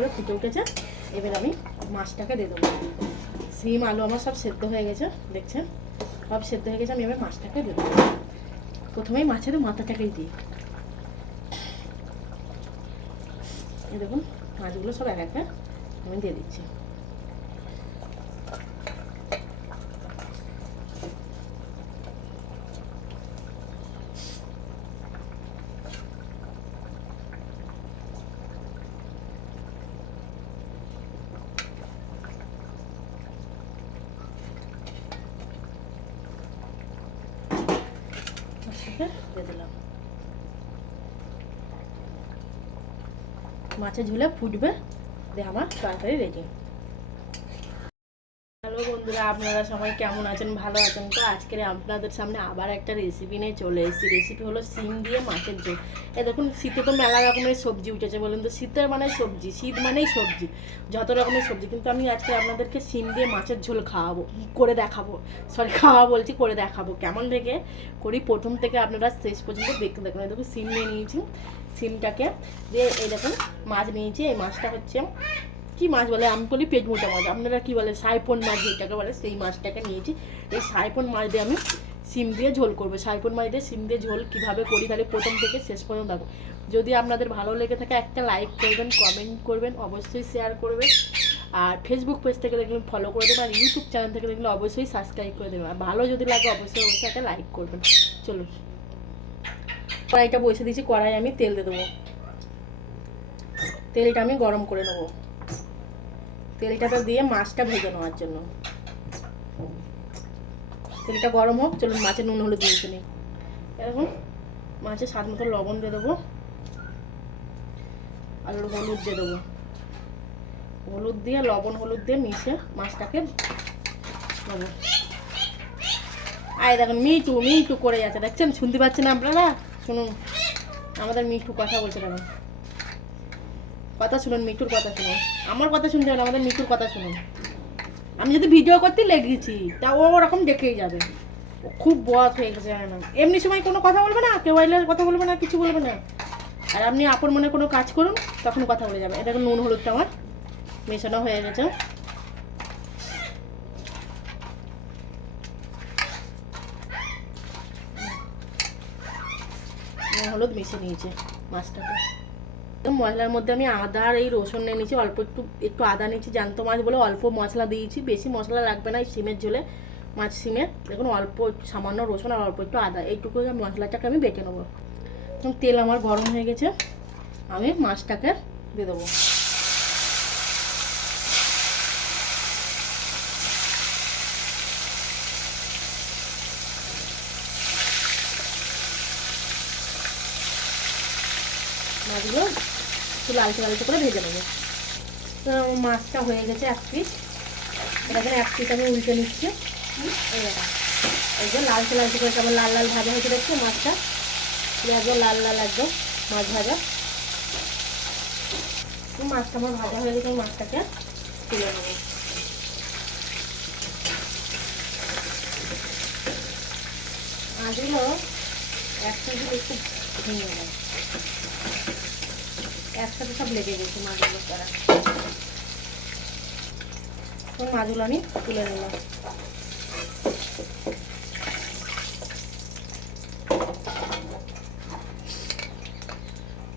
করে ফুটে উঠেছে। এবার আমি মাছটাকে দিয়ে দেবো। সিম, আলু আমার সব সেদ্ধ হয়ে গেছে, দেখছেন? সব সেদ্ধ হয়ে গেছে, আমি এবার মাছটাকে দেবো। প্রথমেই মাছের মাথাটাকেই দিই। দেখুন, মাছগুলো সব এক একটা আমি দিয়ে দিচ্ছি। দিয়ে দিলাম। মাছের ঝুলে ফুটবে। দিয়ে আমার তরকারি রেডি। হ্যালো বন্ধুরা, আপনারা সবাই কেমন আছেন? ভালো আছেন? তো আজকে আপনাদের সামনে আবার একটা রেসিপি নিয়ে চলে এসেছি। রেসিপি হলো সিম দিয়ে মাছের ঝোল। এ দেখুন, শীতে তো মেলা রকমের সবজি উঠেছে বলুন তো। শীতের মানে সবজি, শীত মানেই সবজি, যত রকমের সবজি। কিন্তু আমি আজকে আপনাদেরকে সিম দিয়ে মাছের ঝোল খাওয়াবো, করে দেখাবো। সরি খাওয়া বলছি, করে দেখাবো। কেমন থেকে করি প্রথম থেকে আপনারা শেষ পর্যন্ত দেখতে দেখুন দেখুন সিম নিয়ে নিয়েছি। সিমটাকে দিয়ে এই দেখুন, মাছ নিয়েছি। এই মাছটা হচ্ছে কি মাছ বলে? আমি বলি পেট মোটা মাছ। আপনারা কি বলে? সাইপন মাছ যেটাকে বলে, সেই মাছটাকে নিয়েছি। এই সাইপন মাছ দিয়ে আমি সিম দিয়ে ঝোল করব। সাইপন মাছ দিয়ে সিম দিয়ে ঝোল কীভাবে করি? তাহলে প্রথম থেকে শেষ পর্যন্ত দেখো। যদি আপনাদের ভালো লেগে থাকে, একটা লাইক করবেন কমেন্ট করবেন, অবশ্যই শেয়ার করবেন। আর ফেসবুক পেজ থেকে দেখবেন ফলো করে দেবেন, আর ইউটিউব চ্যানেল থেকে দেখলে অবশ্যই সাবস্ক্রাইব করে দেবেন। আর ভালো যদি লাগে, অবশ্যই অবশ্যই একটা লাইক করবেন। চলুন। কড়াইটা বসে দিয়েছি কড়াই আমি তেল দিয়ে দেবো। তেলটা আমি গরম করে নেব। তেলটাতে দিয়ে মাছটা ভেজে নেওয়ার জন্য। তেলটা গরম হোক, চলুন মাছের নুন, হলুদ দিয়ে নিই এরকম মাছের স্বাদ মতো লবণ দিয়ে দেবো। আর হলুদ দিয়ে দেবো। হলুদ দিয়ে, লবণ, হলুদ দিয়ে মিশে মাছটাকে নেব আয় দেখুন মিটু মিটু করে যাচ্ছে। দেখছেন? শুনতে পাচ্ছেন আপনারা? শুনুন। আমাদের মিঠু কথা বলছে কেন কথা শুনুন, মিঠুর কথা শুনুন। আমার কথা শুনতে হবে আমাদের মিঠুর কথা শুনুন। আমি যদি ভিডিও করতে লেগেছি, তা ও ওরকম দেখেই যাবে। খুব বদ হয়ে গেছে না। এমনি সময় কোনো কথা বলবে না, কেউ আইলে কথা বলবে না, কিছু বলবে না। আর আপনি আপন মনে কোনো কাজ করুন, তখন কথা বলে যাবে। এটা নুন হলুদটা আমার, মেশানো হয়ে গেছে। হলুদ মিশে নিয়েছে, মাছটাকে। মশলার মধ্যে আমি আদা আর এই রসুন নিয়ে নিয়েছি, অল্প একটু একটু আদা নিয়েছি, জ্যান্ত মাছ বলে অল্প মশলা দিয়েছি, বেশি মশলা লাগবে না এই সিমের ঝোলে, মাছ সিমের। দেখুন, অল্প সামান্য রসুন আর অল্প একটু আদা, এইটুকু মশলাটাকে আমি বেটে নেব। তেল আমার গরম হয়ে গেছে, আমি মাছটাকে দিয়ে দেবো মাছগুলো একটু লালচে লালচে করে ভেজে নেব। তো মাছটা হয়ে গেছে এক পিস। এটাকে এক পিস আমি উল্টে নিচ্ছি। যে লালচে লালচে করে কেমন লাল লাল ভাজা হয়েছে দেখছ মাছটা? একদম লাল লাল একদম মাছ ভাজা। মাছটা আমার ভাজা হয়ে গেছে, মাছটাকে তুলে নেব। মাছগুলো একসাথে একটু ভেঙে নেয় একসাথে সব লেগে গেছে মাছগুলো করা। তো মাছগুলো আমি তুলে নিলাম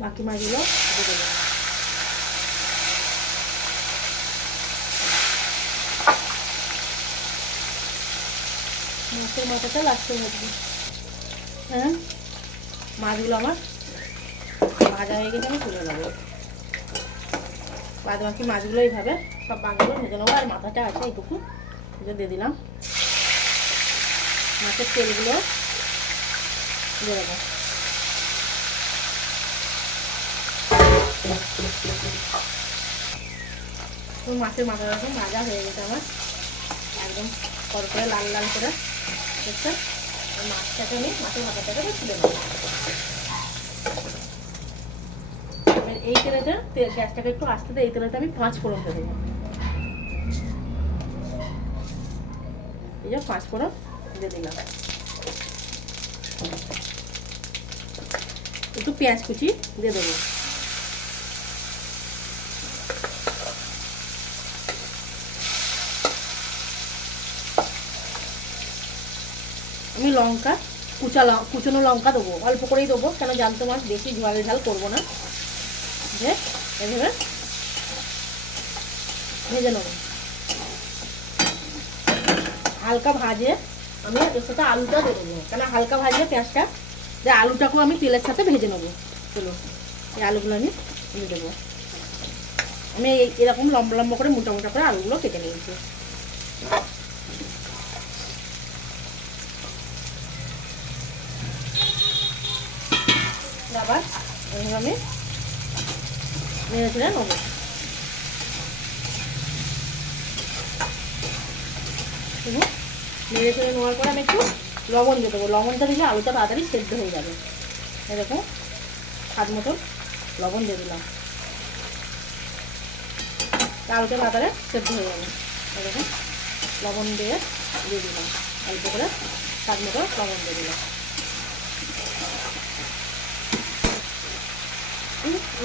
বাকি মাছগুলো দিয়ে দেবো। মাছের মাথাটা লাস্টে ভাজবো হ্যাঁ? মাছগুলো আমার ভাজা হয়ে গেছে, আমি তুলে নেব। বাদ বাকি মাছগুলো এইভাবে সব মাছগুলো ভেজে নেব, আর মাথাটা আছে এইটুকু দিয়ে দিলাম। মাছের তেলগুলো দিয়ে দেবো। মাছের মাথাটা একদম ভাজা হয়ে গেছে আমার। একদম কর করে, লাল লাল করে দেখছেন মাছটাকে আমি মাছের মাথাটাকে তুলে নেব। এই তেলটা গ্যাসটাকে একটু আস্তে দেয় এই তেলটা আমি পাঁচ ফোড়ন দেবো। এই যে পাঁচ ফোড়ন দিয়ে দিলাম। একটু পেঁয়াজ কুচি দিয়ে দেবো। আমি লঙ্কা কুচা কুচনো লঙ্কা দেবো। অল্প করেই দেবো, কেন জানতো মাছ বেশি ঝাল ঝাল করব না। যে এভাবে ভেজে নেব। হালকা ভাজে আমি এর সাথে আলুটা দিয়ে দেবো। কেন হালকা ভাজলে পেঁয়াজটা, যে আলুটাকেও আমি তেলের সাথে ভেজে নেব। চলো, এই আলুগুলো আমি দিয়ে দেবো। আমি এরকম লম্বা লম্বা করে মোটা করে আলুগুলো কেটে নিয়েছি। আবার আমি নেড়ে চেড়ে নেব নেড়ে চেড়ে নেওয়ার পর আমি একটু লবণ দিয়ে দেবো। লবণটা দিলে আলুটা তাড়াতাড়ি সেদ্ধ হয়ে যাবে। এরকম স্বাদ মতন লবণ দিয়ে দিলাম। আলুটা তাড়াতাড়ি সেদ্ধ হয়ে যাবে। এরকম লবণ দিয়ে দিয়ে দিলাম। অল্প করে স্বাদ মতো লবণ দিয়ে দিলাম।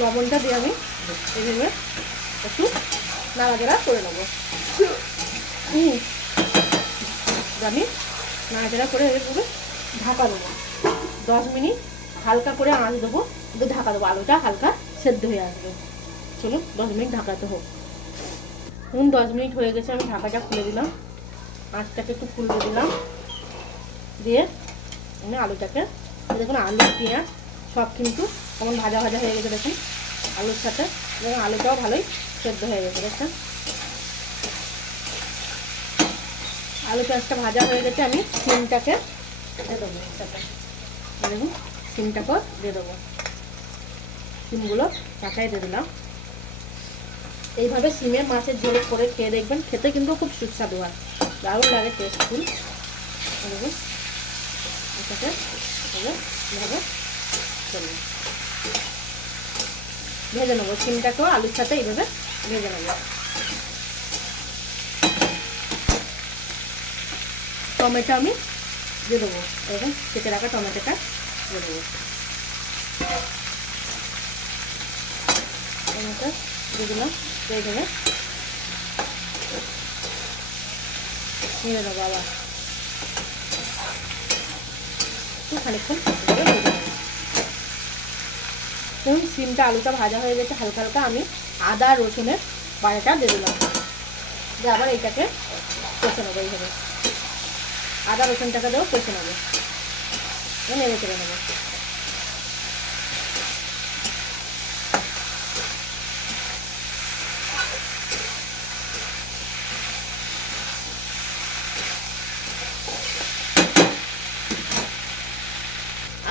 লবণটা দিয়ে আমি এইভাবে একটু নাড়াচাড়া করে নেব। আমি নাড়াচাড়া করে এভাবে ঢাকা দেবো। দশ মিনিট হালকা করে আঁচ দেবো দিয়ে ঢাকা দেবো। আলুটা হালকা সেদ্ধ হয়ে আসবে। চলুন, দশ মিনিট ঢাকাতে হোক। ধরুন দশ মিনিট হয়ে গেছে, আমি ঢাকাটা খুলে দিলাম। আঁচটাকে একটু খুলতে দিলাম। দিয়ে আমি আলুটাকে দেখুন, আলু, পেঁয়াজ সব কিন্তু কেমন ভাজা ভাজা হয়ে গেছে, দেখুন। আলুর সাথে দেখুন আলুটাও ভালোই সেদ্ধ হয়ে গেছে, দেখছেন? আলু পেঁয়াজটা ভাজা হয়ে গেছে, আমি সিমটাকে দিয়ে দেবো দেখুন, সিমটাকেও দিয়ে দেবো। সিমগুলো চাটাই দিয়ে দিলাম। এইভাবে সিমে মাছের ঝোল করে খেয়ে দেখবেন, খেতে কিন্তু খুব সুস্বাদু হয়। দারুণ লাগে টেস্টফুল। দেখুন, এটাকে এভাবে করব। ভেজে নেব। সিমটাকেও আলুর সাথে এইভাবে ভেজে নেব। টমেটো আমি দিয়ে দেবো। এরকম কেটে রাখা টমেটোটা দিয়ে দেবো। টমেটো দিয়ে দিলাম। দিয়ে দেবে নিয়ে নেব আবার। একটু দেখুন, সিমটা, আলুটা ভাজা হয়ে গেছে, হালকা হালকা আমি আদা, রসুনের বাড়াটা দিয়ে দিলাম। দিয়ে আবার এইটাকে কষে নেব এইভাবে আদা, রসুনটাকে দেবো কষে নেব নেড়ে চেড়ে নেব।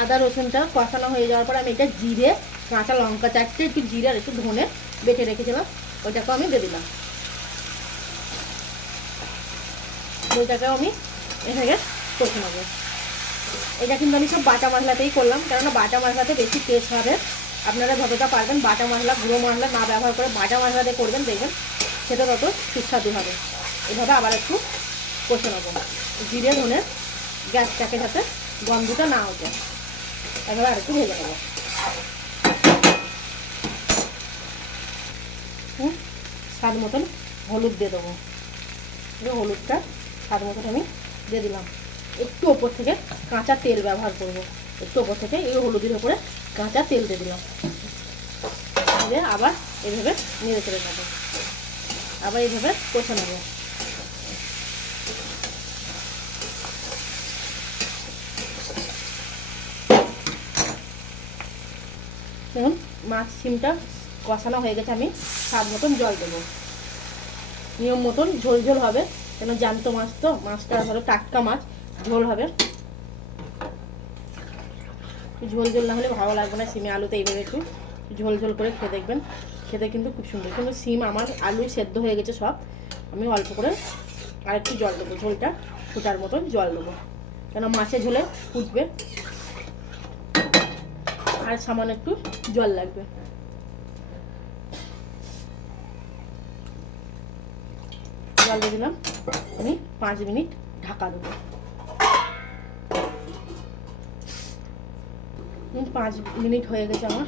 আদা, রসুনটা কষানো হয়ে যাওয়ার পর আমি এটা জিরে কাঁচা লঙ্কা চারটে, একটু জিরে আর একটু ধনে বেটে রেখেছিলাম, ওইটাকেও আমি দিয়ে দিলাম। ওইটাকেও আমি এখানে কষে নেব। এটা কিন্তু আমি সব বাটা মশলাতেই করলাম, কেননা বাটা মশলাতে বেশি টেস্ট হবে। আপনারা যতটা পারবেন বাটা মশলা, গুঁড়ো মশলা না ব্যবহার করে বাটা মশলাতে করবেন, দেখবেন সেটা তত সুস্বাদু হবে। এভাবে আবার একটু কষে নেব। জিরে, ধনে, গ্যাসটাকে যাতে গন্ধটা না ওঠে। এভাবে আর একটু ভেজে নেব। হুম স্বাদ মতন হলুদ দিয়ে দেবো। এই হলুদটা স্বাদ মতন আমি দিয়ে দিলাম। একটু ওপর থেকে কাঁচা তেল ব্যবহার করব। একটু ওপর থেকে এই হলুদের ওপরে কাঁচা তেল দিয়ে দিলাম। দিয়ে আবার এইভাবে নেড়ে চেড়ে নেব। আবার এইভাবে কষে নেব। দেখুন, মাছ সিমটা কষানো হয়ে গেছে আমি। স্বাদ মতন জল দেবো। নিয়ম মতন ঝোল ঝোল হবে, কেন জ্যান্ত মাছ তো, মাছটা ধরো টাটকা মাছ, ঝোল হবে। ঝোল ঝোল না হলে ভালো লাগবে না, সিমে আলুতে এইভাবে একটু ঝোল ঝোল করে খেয়ে দেখবেন। খেতে কিন্তু খুব সুন্দর, কিন্তু সিম আমার আলু সেদ্ধ হয়ে গেছে সব। আমি অল্প করে আর একটু জল দেবো, ঝোলটা ফুটার মতন জল দেবো। কেন মাছের ঝোলে ফুটবে, আর সামান্য একটু জল লাগবে। জল দিয়ে দিলাম। আমি পাঁচ মিনিট ঢাকা দেবো। পাঁচ মিনিট হয়ে গেছে আমার।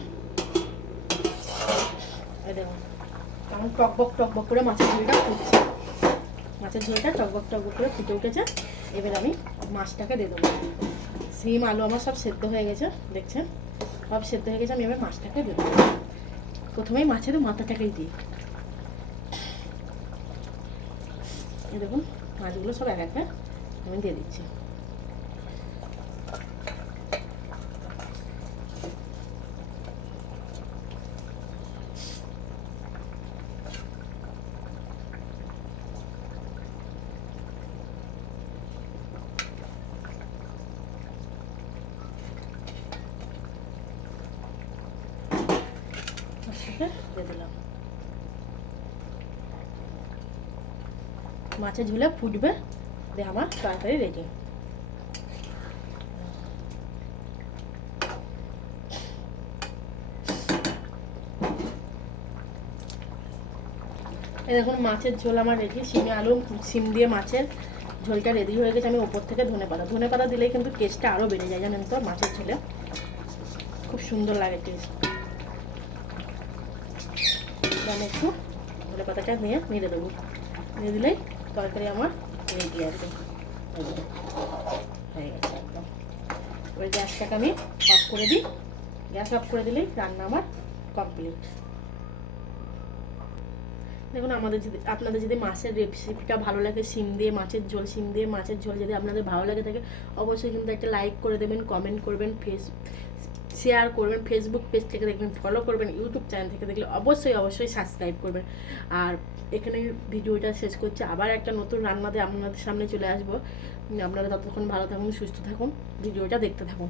দেখুন কেমন টকবক টকবক করে মাছের ঝোলটা ফুটছে। মাছের ঝোলটা টকবক টকবক করে ফুটে উঠেছে। এবার আমি মাছটাকে দিয়ে দেবো। সিম, আলু আমার সব সেদ্ধ হয়ে গেছে, দেখছেন? সব সেদ্ধ হয়ে গেছে, আমি এবার মাছটাকে দেবো। প্রথমেই মাছের মাথাটাকেই দিই এই দেখুন মাছগুলো সব এক একটা আমি দিয়ে দিচ্ছি। দিয়ে দিলাম। মাছের ঝোলে ফুটবে। দিয়ে আমার তরকারি রেডি। দেখুন, মাছের ঝোল আমার রেডি। সিমে আলু সিম দিয়ে মাছের ঝোলটা রেডি হয়ে গেছে। আমি ওপর থেকে ধনে পাতা। ধনে পাতা দিলেই কিন্তু টেস্টটা আরও বেড়ে যায়, জানেন তো, মাছের ঝোলে। খুব সুন্দর লাগে টেস্ট আমি একটু ধনে পাতাটা নিয়ে মেরে দেবো। মেরে দিলেই তরকারি আমার রেডি যে, হয়ে গেছে একদম। গ্যাসটাকে আমি অফ করে দিই। গ্যাস অফ করে দিলেই রান্না আমার কমপ্লিট। দেখুন আমাদের যদি আপনাদের যদি মাছের রেসিপিটা ভালো লাগে সিম দিয়ে মাছের ঝোল সিম দিয়ে মাছের ঝোল যদি আপনাদের ভালো লাগে থাকে অবশ্যই কিন্তু একটা লাইক করে দেবেন কমেন্ট করবেন ফেস শেয়ার করবেন ফেসবুক পেজ থেকে দেখবেন ফলো করবেন ইউটিউব চ্যানেল থেকে দেখলে অবশ্যই অবশ্যই সাবস্ক্রাইব করবেন। আর এখানে ভিডিওটা শেষ করছি। আবার একটা নতুন রান্নাতে আপনাদের সামনে চলে আসব। আপনারা ততক্ষণ ভালো থাকুন, সুস্থ থাকুন, ভিডিওটা দেখতে থাকুন।